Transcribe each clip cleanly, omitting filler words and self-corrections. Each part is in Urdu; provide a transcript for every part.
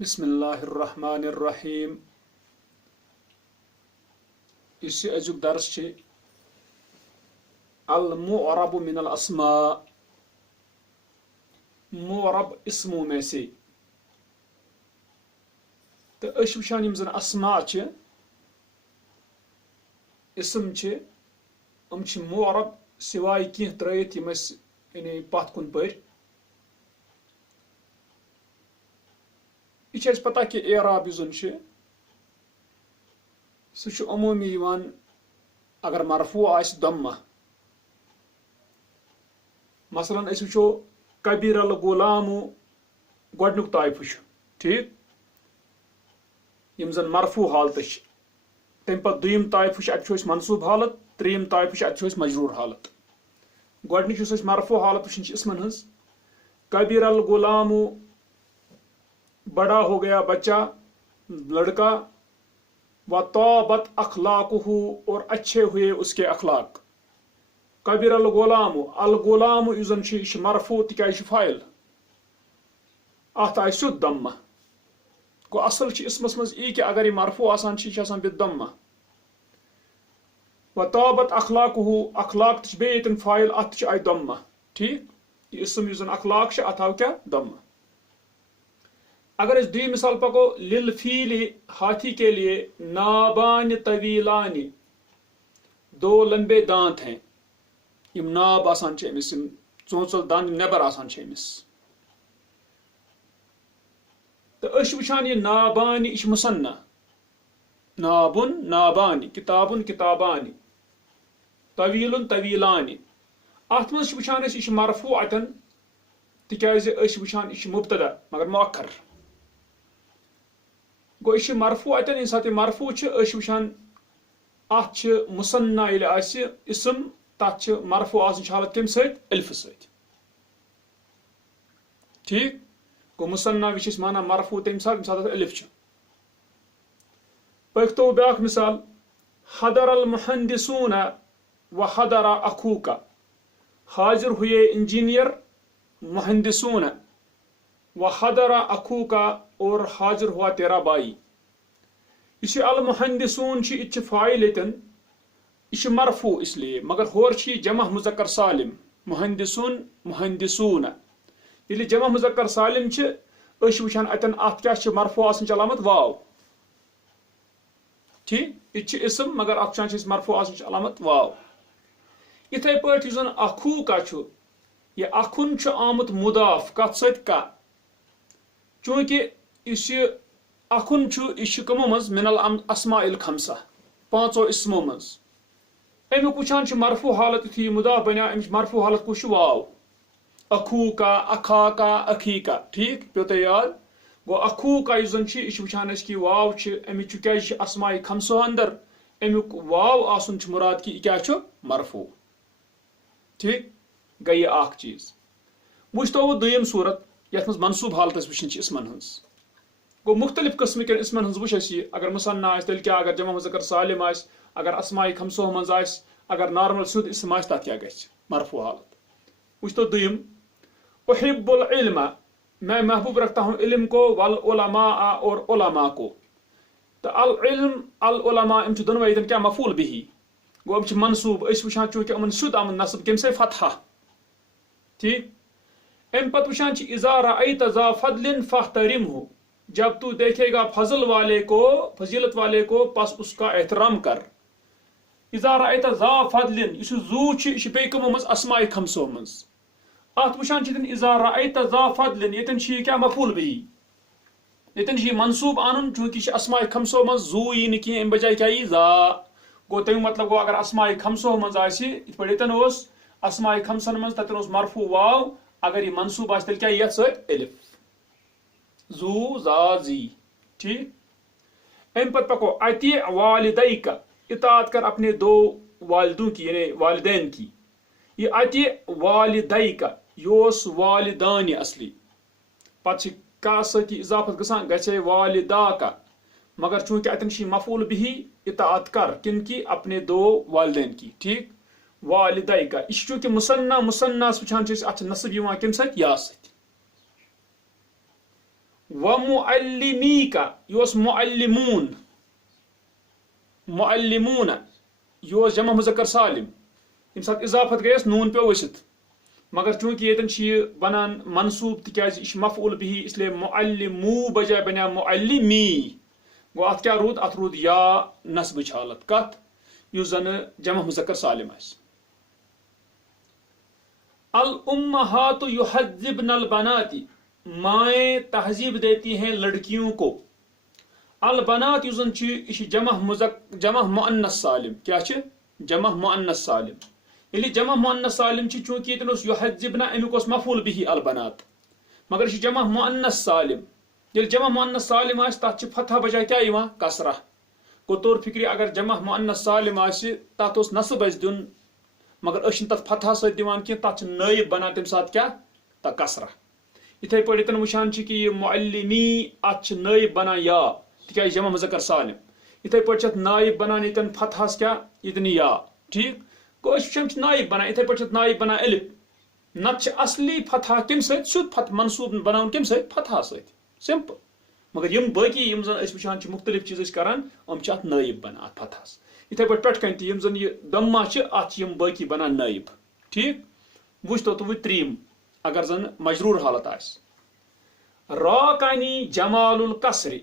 بسم الله الرحمن الرحيم. اس ازیک درس چھ المعرب من الاسماء. معرب اسموں میں سے تو اش وچھان یم زن اسماء چھ اسم چھ ام چھ معرب سوائے کی ترایت یم اس یعنی پتھ کن پر. یہ چھ پتہ کہ اعراب زن چھ سہ عمومی یوان اگر مرفوع آس ضمہ. مثلا اس وچھو کبیر الغلام گۄڈنیُک طائفہ چھ ٹھیک یم زن مرفوع حالت چھ. تم پتہ دویم طائفہ چھ اتھ چھ منصوب حالت، تریم طائفہ چھ اتھ چھ مجرور حالت. گۄڈنیُک یُس مرفوع حالت وچھن چھ اسمن ہنز کبیر الغلام بڑا ہو گیا بچہ لڑکا، وطابت اخلاقہ اور اچھے ہوئے اس کے اخلاق. کبیر الغلام الغلام یزن چھ مرفوع تکیاز فاعل ات آئی سیود ضمہ. گو اصل چھ اسمس مز ای کہ اگر یہ مرفوع آسان چھ آسان بالضمہ. وطابت اخلاقہ اخلاق تہ بیٚیہِ ییٚتٮ۪ن فاعل ات تہ آئی ضمہ ٹھیک. یہ اسم یزن اخلاق چھ ات آو کیا ضمہ. اگر اس دوی مثال پکو للفیل ہاتھی کے لیے نابان طویلان دو لمبے دانت ہیں. یم ناب آسان چھ امس یم چونچل دان نبر آسان چھ امس. تو اش وچھان یہ نابان یہ مثنى نابن نابان کتابن کتابان طویل طویلان. ات مز وچھان یہ مرفوع اتن تکیاز اس وچھان یہ مبتدا مگر مؤخر. گو یہ مرفوع اتن ان سات مرفوع اس وچھان ات مثنى یل آس اسم تات مرفوع آسن حالت کم سۭتۍ الف سۭتۍ ٹھیک. گو مثنى وچ مانا مرفوع تم سات الف چھ. پختو بیاکھ مثال حضر المہندسون وحضر اخوک. حاضر ہوئے انجینئر مہندسون وحضر اخوک اور حاضر ہوا تیرا بھائی. یہ المہندسون یہ فاعل یتن یہ مرفوع اس لیے مگر ہور جمع مذکر سالم مہندسون مہندسون. یل جمع مذکر سالم اس وچھان اتن ات کیا مرفوع آسن علامت واو ٹھیک. یہ اسم مگر ات وچھان مرفوع آسن علامت واو. اتھے پٲٹھۍ زن اخوکا یہ اخن آمت مضاف کت ست کا چونکہ اس اخن یہ کمو مز من الاسماء الخمسہ پانچو اسمو مز. امیک وچھان مرفوع حالت یتھُے مضاف بنیا امچ مرفوع حالت کس واو. اخوکا اخاکا اخیکا ٹھیک پیو تہ یاد. گو اخوکا یس زن یہ وچھان کہ واو امچ کیا اسماء خمسو اندر امیک واو آسن مراد کہ یہ کیا مرفوع ٹھیک. گئی یہ اخ چیز. وچھتو دویم صورت یت مز منصوب حالت وچھن اسمن ہنز. گو مختلف قسم کے اسمن ہنز وچھ اس اگر مثنى آس تیل کیا اگر جمع مذکر سالم آس اگر اسماء خمسو مز آس اگر نارمل سیود اسم آس تات کیا گژھِ مرفوع حالت. وچھتو دویم احب العلم میں محبوب رکھتا ہوں علم کو والعلماء اور علماء کو. تو العلم العلماء ام دونوے کیا مفعول به. گو ام منصوب اس وچھان چونکہ امن سیود آمد نصب کم سے فتحہ ٹھیک. ام پت وچھان اذا رأیت ذا فضل فاحترمہ جب تو دیکھے گا فضل والے کو فضیلت والے کو پس اس کا احترام کر. اذا رأیت ذا فضل یہ زو یہ بیٚیہِ کمو مز اسماء خمسو مز. ات وچھان اذا رأیت ذا فضل یتن یہ کیا مفعول به یتن یہ منصوب آنن چونکہ اسماء خمسو مز زو یہ نہ کینٛہہ امہِ بجائے کیا یہ ذا. گو تمیُک مطلب گو اگر اسماء خمسو مز آسہِ یتھ پٲٹھۍ یتن اوس اسماء خمسن مز تتن اوس مرفوع واو اگر یہ منصوب آسہِ تیٚلہِ کیا یتھ سۭتۍ الف زو زا زی ٹھیک. ام پت پکو اطیع والدیک اطاعت کر اپنے دو والدوں کی یعنی والدین کی. یہ اطیع والدیک یہ والدان اصلی پتہ کا ستی اضافت گژھان گژھے والدا کا مگر چونکہ اتن مفعول به اطاعت کر کن کی اپنے دو والدین کی ٹھیک. والدیک یہ چونکہ مثنى مثنى وچھان ات نصب یوان کم ست یا ست. ومعلمیک یہ معلمون معلمون یہ جمع مذکر سالم یم سات اضافت گیس نون پہ ؤسِتھ مگر چونکہ یتن یہ بنان منصوب تکیاز یہ مفعول به اس لیے معلمو بجائے بنیا معلمی گو ات کیا رود ات رود یا نصبچ حالت کت یس زن جمع مذکر سالم آس الامہات یحذبن البنات مائیں تہذیب دیتی ہیں لڑکیوں کو البنات یس زن یہ جمع مؤنث سالم کیا جمع مؤنث سالم یلی جمع مؤنث سالم چونکہ یتن یحذبن امیک مفعول به البنات مگر یہ جمع مؤنث سالم یل جمع مؤنث سالم آس تات فتح بجائے کیا یوان کسرہ کو طور فکری اگر جمع مؤنث سالم آس تات نصب آس دین مگر اشن تت فتح ست دیوان کی تات نائب بنان تم سات کیا تا کسرہ اتھے پٲٹھۍ یتن وچھان کہ یہ معلمی ات نائب بنان یا تکیاز جمع مذکر سالم اتھے پٲٹھۍ نائب بنان یتن فتحس کیا یتن یا ٹھیک گوشت نائب بنان اتھے پٲٹھۍ نائب بنان الف نت اصلی فتح کم ست سیود فتح منصوب بناون کم ست فتح ست سمپل مگر یم باقی یم زن اس وچھان مختلف چیز کران ام ات نائب بنان ات فتحس اتھے پٲٹھۍ پٮ۪ٹھ کن یم زن یہ دما ات یم باقی بنان نائب ٹھیک وچھ تو وہ تریم اگر زن مجرور حالت آس راکانی جمال القصر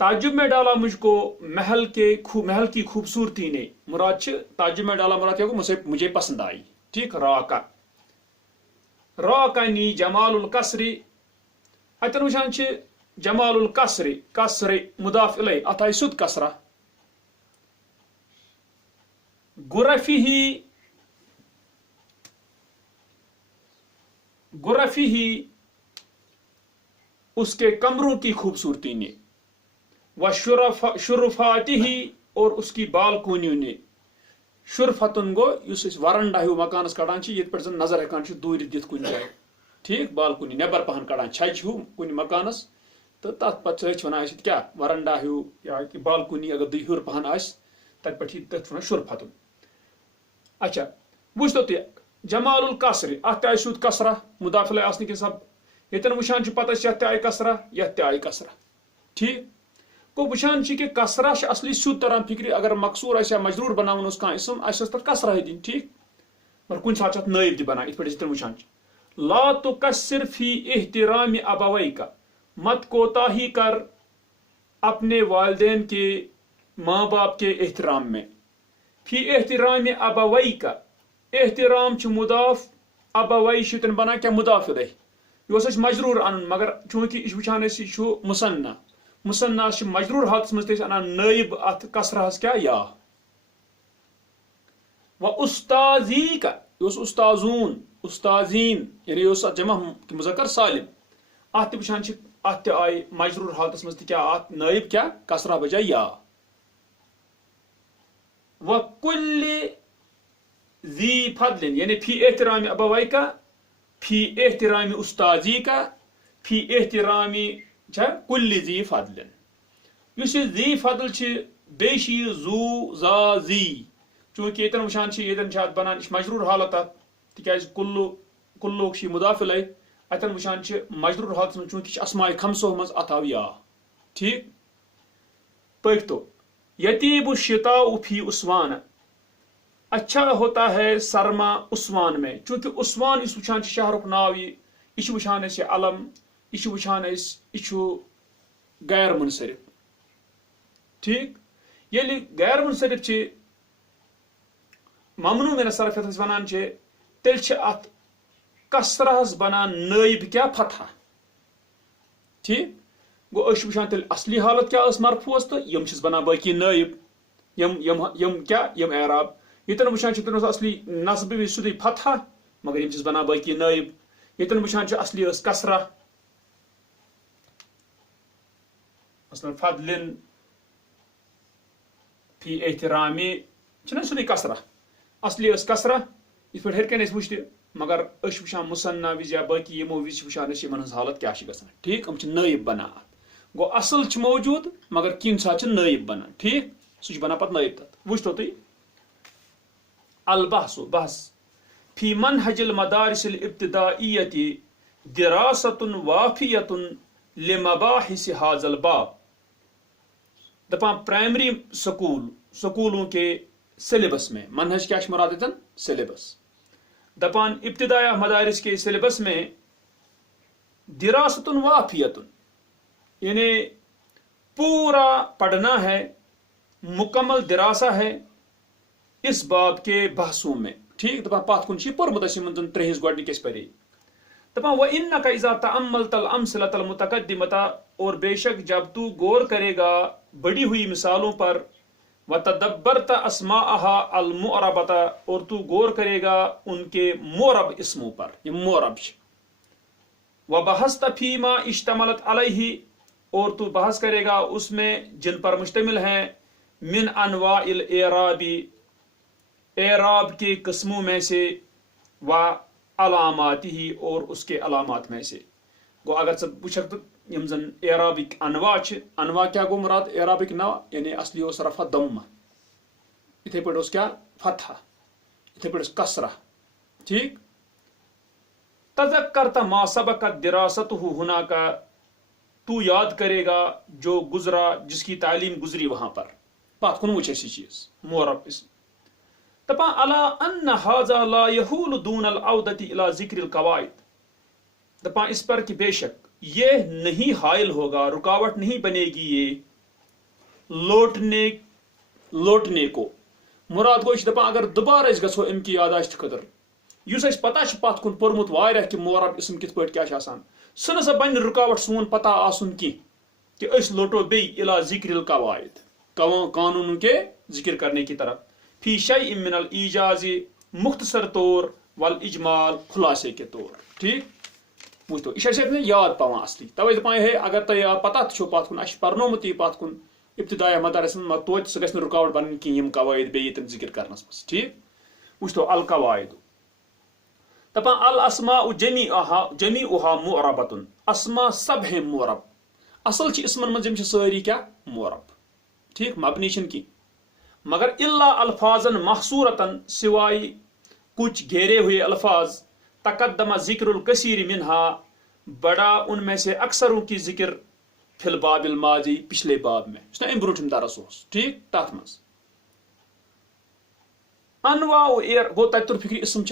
تعجب میں ڈالا مجھ کو محل کی خوبصورتی نے مراد تعجب میں ڈالا مراد کیا مجھے پسند آئی ٹھیک راکانی جمال القصر اتن وچھان جمال القصر قصر مضاف الی ات آئی سیود کسرہ گرفی اس کے کمروں کی خوبصورتی نے و شرفاتی ہی اور اس کی بالکونیوں نے شرفتن گو اس ورنڈا ہیو مکانس کڑان یت پہ زن نظر ہکان دور دت کن جائے ٹھیک بالکونی نبر پہن کڑان چھج ہیو کن مکانس تو تر پہ ونان کیا ورنڈا ہیو یا بالکونی اگر دی ہیور پہن آس تت پہ تک ونان شرفتن اچھا وچھ تو جمال القصر ات آئی سیود کسرہ مضاف الی آسن کے سب یتن وچھان پتہ یت آئی کسرہ یت آئی کسرہ ٹھیک گو وچھان کہ کسرہ اصلی سیود تران فکری اگر مقصور آس یا مجرور بناون اس اسم اس تر کسرہ دین ٹھیک مگر کن سات نائب دی بنان ات پہ یتن وچھان لا تقصر فی احترام ابویک مت کوتاہی کر اپنے والدین کے ماں باپ کے احترام میں فی احترام ابویک احترام مضاف ابوی شتن بنا کیا مضاف الیہ یہ مجرور ان مگر چونکہ یہ وچھان یہ مصنع مصنع مجرور حالت مز انان نائب ات کسرہس کیا یا و استاذی کا یہ استاذون استاذین یعنی یہ جمع مذکر سالم ات وچھان ات آئی مجرور حالت مز کیا ات نائب کیا کسرہ بجائے یا وکل ذی فضل یعنی فی احترام ابویک فی احترام استاذی کا فی احترام کل ذی فضل اس ذی فضل بیشی زو زا زی چونکہ یتن وچھان یتن بنان مجرور حالت تکیاز کلو مضاف الی اتن وچھان مجرور حالت من چونکہ اسماء خمسو مز اتاو یا ٹھیک پکتو یتیب الشتاء فی عثوان اچھا ہوتا ہے سرما عثوان میں چونکہ عثوان اس وچھان شہرک ناو یہ وچھان علم یہ وچھان یہ غیر منصرف ٹھیک یلی غیر منصرف ممنوع من الصرف یتھ ونان تیل ات کسرہس بنان نائب کیا فتح ٹھیک گو وچھان تیل اصلی حالت کیا مرفوع تو یم بنان باقی نائب یم کیا یم اعراب یتن وچھان تن اصلی نصب بھی سیودے فتح مگر یم بنان باقی نائب یتن وچھان اصلی کسرہ مثلا فضل فی احترام سیودے کسرہ اصلی کسرہ یہ پہ ہر کن وچھ مگر وچھان مصنع وز یا باقی یمو وز وچھان یمن ہز حالت کیا گژھان ٹھیک ام نائب بنان گو اصل موجود مگر کن سات نائب بنان ٹھیک سہ بنان پتہ نائب تت وچھ تو تھی البحث بحث فی منہج المدارس الابتدائیت دراست وافیت لمباحث هذا الباب. دپان پرائمری سکولوں کے سلیبس میں منہج کیا مراد سلیبس دپان ابتدائیہ مدارس کے سلیبس میں دراست وافیت یعنی پورا پڑھنا ہے، مکمل دراسہ ہے اس باب کے بحثوں میں. ٹھیک دپان پات کن پورمت من ترہس گوڈنکس پرے دپان وَإِنَّكَ إِذَا تَأَمَّلْتَ الْأَمْثِلَةَ الْمُتَقَدِّمَةَ اور بے شک جب تو غور کرے گا بڑی ہوئی مثالوں پر، وَتَدَبَّرْتَ أَسْمَاءَهَا الْمُعْرَبَةَ اور تو غور کرے گا ان کے معرب اسموں پر، یہ معرب ہے. وَبَحَثْتَ فِي مَا اشْتَمَلَتْ عَلَيْهِ اور تو بحث کرے گا اس میں جن پر مشتمل ہیں، من انواع الاعراب اعراب کے قسموں میں سے، و علاماتی ہی اور اس کے علامات میں سے. گو اگر ثہ وچھک یم زن اعرابک انواع انواع کیا گو مراد اعرابک نوع یعنی اصلی اس رفع ضمہ، اتھے پہ اس کیا فتحہ، اتھے پہ کسرہ. ٹھیک تذکرت ما سبقت دراستہ ہونا کا تو یاد کرے گا جو گزرا جس کی تعلیم گزری وہاں پر. بات کن وچھ ایسی چیز معرب اسم تپا الا ان هذا لا يحول دون العودة الى ذکر القواعد. تپا اس پر کہ بے شک یہ نہیں حائل ہوگا، رکاوٹ نہیں بنے گی یہ لوٹنے کو. مراد گو دپا اگر دوبارہ گھو ام کی یاداشت خطر اس پتہ پت کن پورمت واریاہ کہ معرب اسم کت پہ کیا سہ نسا بن رکاوٹ سون پتہ آسن کی کہ اس لوٹو بی الى ذکر القواعد قانون کے ذکر کرنے کی طرف، فی شیء من الایجاز مختصر طور والاجمال خلاصے کے طور. ٹھیک وہ تو یہ یاد پوان اصلی توے دپان ہے اگر تہ پتہ چھو پات کن اش پرنومت یہ پات کن ابتدائیہ مدارس من توت سہ گژھِ نہٕ رکاوٹ بنن کی یم قواعد بیٚیہِ تم ذکر کرنس مس. ٹھیک وچھو القواعد دپان الاسماء جمیعها معربۃ اسماء سب ہیں معرب. اصل چھ اسمن من یم ساری کیا معرب. ٹھیک مبنی چھن کی مگر الا الفاظا محصورتن سوائے کچھ گھیرے ہوئے الفاظ، تقدم ذکر الکثیر منها بڑا ان میں سے اکثروں کی ذکر فی الباب الماضی پچھلے باب میں اس نے ام بروٹم درس اس. ٹھیک تات مز انواع گو تر فکر اسم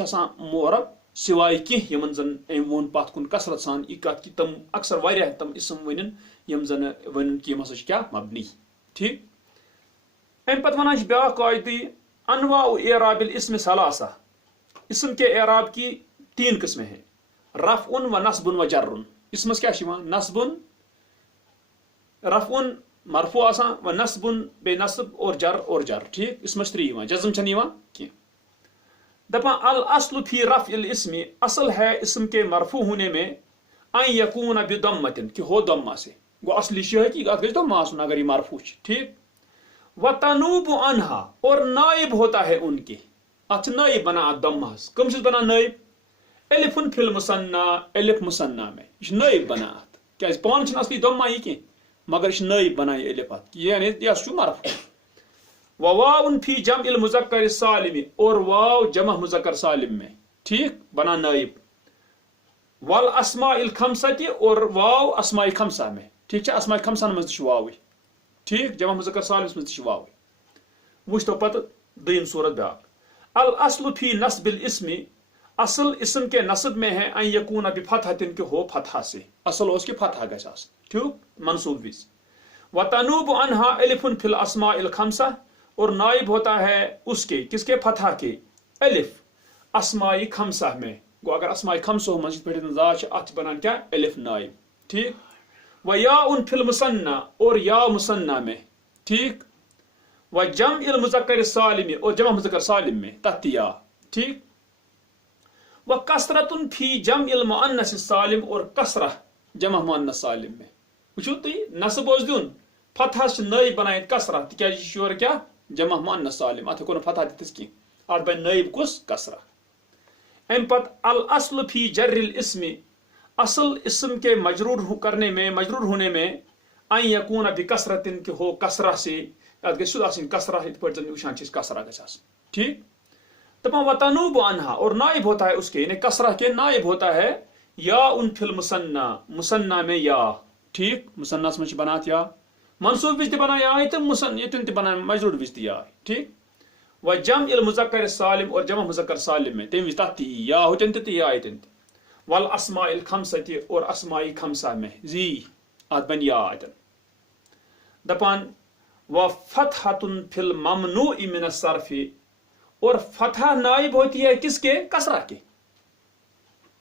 معرب سوائے کی یمن زن ام وون پات کن کثرت سان یہ کت کہ تم اکثر واریاہ تم اسم ونن یم زن ونن کہ ہسا کیا مبنی. ٹھیک ام پتہ ونان بیاا قاعدی انواع اعراب الاسم ثلاثہ، اسم کے اعراب کی 3 قسمیں ہیں، رفع و نصب و جر. اسمس کیا نصب رفع مرفوع آسان و نصب بے نصب اور جر. ٹھیک اسمس 3 جزم چھن کی دپان الاصل فی رفع الاسم اصل ہے اسم کے مرفوع ہونے میں ان یکون بضمۃ کہ ہو ضمہ سے. گو اصلی ہے کہ ات گژھِ ضمہ آسن اگر یہ مرفوع. ٹھیک وتنوب عنها اور نائب ہوتا ہے ان کے، ات نائب بنا ضمہ کم چیز بنا نائب الف فی المثنى الف مثنى میں یہ نائب بنا ات کیا پان چھ اصلی ضمہ یہ کی مگر یہ نائب بنا یہ الف ات یعنی یہ مرفوع. وواو فی جمع المذکر السالم اور واو جمع مذکر سالم میں. ٹھیک بنا نائب. والاسماء الخمسہ اور واو اسماء خمسہ میں. ٹھیک ہے اسماء خمسہ مز واو. ٹھیک جمع مذکر سالم مز واو. وچ تو پتہ دویم صورت بیاکھ الاصل فی نصب الاسم اصل اسم کے نصب میں ہے ان یکون بفتحۃ کہ ہو فتحہ سے، اصل اس کے فتحہ گژھِ آسن. ٹھیک منصوب وز. وتنوب عنها الف فی الاسماء الخمسہ اور نائب ہوتا ہے اس کے کس کے فتحہ کے الف اسماء خمسہ میں. گو اگر اسماء خمسہ مسجد پہ ذات ات بنان کیا الف نائب. ٹھیک و یا فی المثنى اور یا مثنى میں. ٹھیک و جمع المذکر السالم اور جمع مذکر سالم میں تتیا. ٹھیک و کثرت فی جمع المؤنث السالم اور کثرہ جمع مؤنث سالم میں. وچھو تھی نصب اوس دیون فتحہ سے نائب بنائیں کثرہ تکیازِ شور کیا جمع مؤنث سالم ات ہیکو فتحہ دتس کی ات بن نائب کس کثرہ. ام پت الاصل فی جر الاسم اصل اسم کے مجرور ہونے میں ان یکون بکثرت کہ ہو کثرہ سے ات گژھِ آسن کثرہ ات پٹ زن وچھان چھ کثرہ گژھِ آسن. ٹھیک دپان وتنوب عنها اور نائب ہوتا ہے اس کے یعنی کثرہ کے نائب ہوتا ہے یا ان فی المثنى مثنى میں یا ٹھیک مثنس میں بنات یا منصوب وز تہ بنان یا تو یتن تہ بنان مجرور وز تہ یا ٹھیک و جمع المذکر السالم اور جمع مذکر سالم میں تم وز تت یا ہوتن تہ یا یتن تہ والاسماء الخمسہ اور اسماء خمسہ میں زی ات بن یا اتن دپان و فتحۃ فی الممنوع من الصرف اور فتح نائب ہوتی ہے کس کے کسرہ کے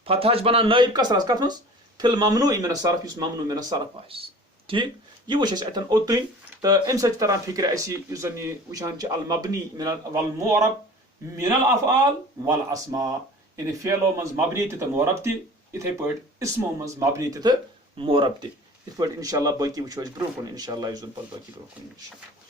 فتح بنان نائب کسرس کت مز فی الممنوع من الصرف اس ممنوع من الصرف آس ٹھیک یہ وچ اس اتن اوتن تو ام سچ تران فکر اسی زن وچان چھ المبنی من والمعرب من الافعال والاسماء یعنی فعلو مز مبنی تہ معرب تہ اتھے پٹ اسمو مز مبنی تہ معرب تہ ات پٹ انشاءاللہ باقی وچھو اس برو کن انشاءاللہ اس پت باقی برو کن انشاءاللہ.